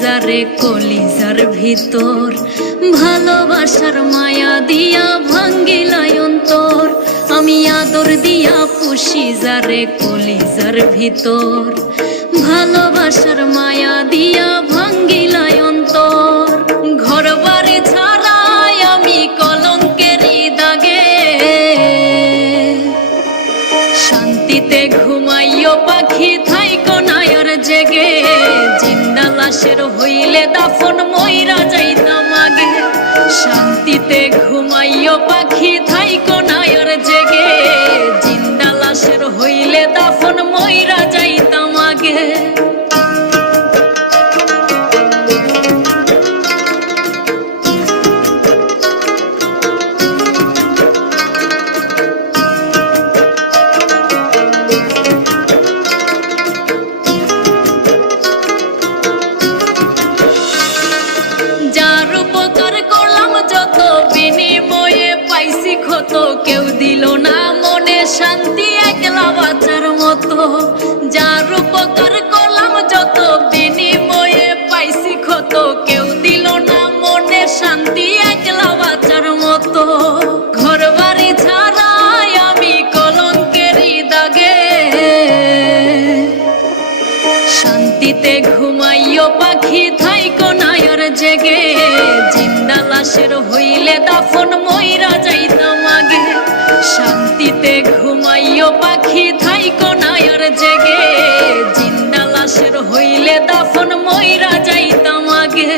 যারে কলিজার ভিতর, ভালোবাসার মায়া দিয়া ভাঙ্গিলাই অন্তর। আমি আদর দিয়া পুষি যারে কলিজার ভিতর, ভালোবাসার মায়া দিয়া ভাঙ্গিলাই অন্তর। ঘর বাড়ি ছাড়াই আমি কলঙ্কেরই দাগে, শান্তিতে ঘুমাইও পাখি থাইকো না আর জেগে। জিন্দা লাশের হইলে দাফন মইরা যাইতাম আগে, শান্তিতে ঘুমাইও পাখি থাইকো না আর জেগে। জিন্দা লাশের হইলে দাফন মইরা যাইতাম আগে। কেউ দিল না মনে শান্তি একলা বাঁচার মতো, যার উপকার করলাম যত বিনিময়ে পাইছি ক্ষত। কেউ দিল না মনে শান্তি একলা বাঁচার মতো। ঘর বাড়ি ছাড়াই আমি কলঙ্কেরই দাগে, শান্তিতে ঘুমাইও পাখি থাইকো না আর জেগে। জিন্দা লাশের হইলে দাফন মইরা যাইতাম আগে, শান্তিতে ঘুমাইও পাখি থাইকো না আর জেগে। জিন্দা লাশের হইলে দাফন মইরা যাইতাম আগে।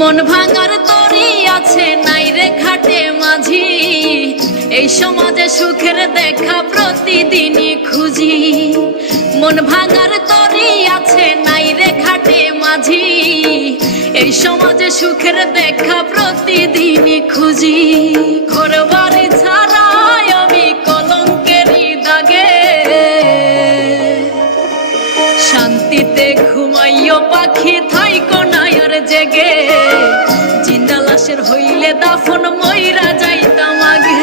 মন ভাঙার তরি আছে নাই রে ঘাটে মাঝি, এই সমাজে সুখের দেখা প্রতিদিনই খুঁজি। মন ভাঙার তরি আছে নাই রে ঘাটে মাঝি, এই সমাজে সুখের দেখা প্রতিদিনই খুঁজি। ঘর বাড়ি ছাড়াই আমি কলঙ্কেরই দাগে, শান্তিতে ঘুমাইও পাখি থাইকো না আর জেগে। জিন্দা লাশের হইলে দাফন মইরা যাইতাম আগে,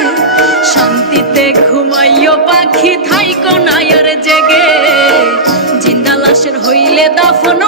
শান্তিতে ঘুমাইও পাখি থাইকো না আর জেগে। জিন্দা লাশের হইলে দাফন